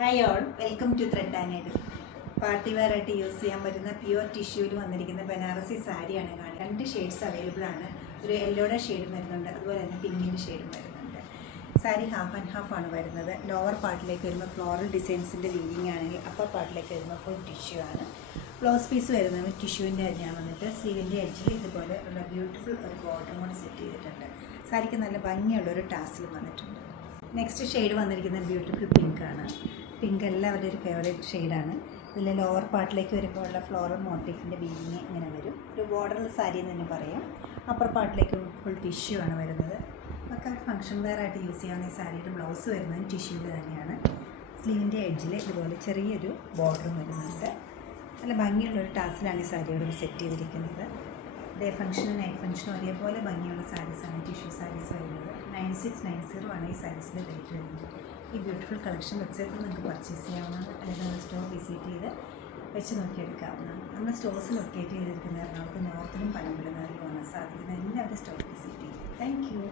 Hi all, welcome to thread and needle. Party wear ആയിട്ട് use ചെയ്യാൻ പറ്റുന്ന pure ടിഷ്യൂവിൽ വന്നിരിക്കുന്ന ബനാറസി സാരിയാണ് കാണുന്നത്. 2 ഷെയ്ഡ്സ് അവൈലബിൾ ആണ്. ഒരു യെല്ലോയുടെ ഷെയ്ഡും വരുന്നുണ്ട്, അതുപോലെ തന്നെ പിങ്കിൻ്റെ ഷെയ്ഡും വരുന്നുണ്ട്. സാരി ഹാഫ് ആൻഡ് ഹാഫ് ആണ് വരുന്നത്. ലോവർ പാർട്ടിലേക്ക് വരുമ്പോൾ ഫ്ലോറൽ ഡിസൈൻസിൻ്റെ വീവിങ് ആണെങ്കിൽ അപ്പർ പാർട്ടിലേക്ക് വരുമ്പോൾ ഫുൾ ടിഷ്യൂ ആണ്. ബ്ലൗസ് പീസ് വരുന്നത് ടിഷ്യൂവിൻ്റെ തന്നെയാണ് വന്നിട്ട് സ്ലീവിൻ്റെ എഡ്ജിൽ ഇതുപോലെ ഉള്ള ബ്യൂട്ടിഫുൾ ഒരു ബോർഡറും കൂടി സെറ്റ് ചെയ്തിട്ടുണ്ട്. സാരിക്ക് നല്ല ഭംഗിയുള്ള ഒരു ടാസിലും വന്നിട്ടുണ്ട്. നെക്സ്റ്റ് ഷെയ്ഡ് വന്നിരിക്കുന്നത് ബ്യൂട്ടിഫുൾ പിങ്ക് ആണ്. പിങ്ക് എല്ലാവരുടെ ഒരു ഫേവറേറ്റ് ഷെയ്ഡാണ്. ഇതിൽ ലോവർ പാർട്ടിലേക്ക് വരുമ്പോൾ ഉള്ള ഫ്ലോറൽ മോട്ടീഫിൻ്റെ വീവിങ് ഇങ്ങനെ വരും. ഒരു ബോർഡർ സാരി എന്ന് തന്നെ പറയാം. അപ്പർ പാർട്ടിലേക്ക് ഫുൾ ടിഷ്യൂ ആണ് വരുന്നത്. ഒക്കെ ഫംഗ്ഷൻ വെയർ ആയിട്ട് യൂസ് ചെയ്യാവുന്ന ഈ സാരിയുടെ ബ്ലൗസ് വരുന്നത് ടിഷ്യൂവിൽ തന്നെയാണ്. സ്ലീവിൻ്റെ എഡ്ജിൽ ഇതുപോലെ ചെറിയൊരു ബോർഡറും വരുന്നുണ്ട്. നല്ല ഭംഗിയുള്ളൊരു ടാസിലാണ് ഈ സാരിയോട് സെറ്റ് ചെയ്തിരിക്കുന്നത്. ഡേ ഫംഗ്ഷനും നൈറ്റ് ഫംഗ്ഷനും ഒരേപോലെ ഭംഗിയുള്ള സാരീസാണ് ടിഷ്യൂ സാരീസ് വരുന്നത്. 9690 ആണ് ഈ സാരീസിൻ്റെ റേറ്റ് വരുന്നത്. ഈ ബ്യൂട്ടിഫുൾ കളക്ഷൻ വെബ്സൈറ്റിൽ നിങ്ങൾക്ക് പർച്ചേസ് ചെയ്യാവുന്നതാണ്, അല്ലെങ്കിൽ നമ്മൾ സ്റ്റോർ വിസിറ്റ് ചെയ്ത് വെച്ച് നോക്കിയെടുക്കാവുന്നതാണ്. നമ്മൾ സ്റ്റോഴ്സ് ലൊക്കേറ്റ് ചെയ്തിരിക്കുന്ന എറണാകുളത്ത് നോർത്തിലും പനമ്പലങ്ങളിലുമാണ് സാധിക്കുന്ന എല്ലാവരും സ്റ്റോർ വിസിറ്റ് ചെയ്യും. Thank you.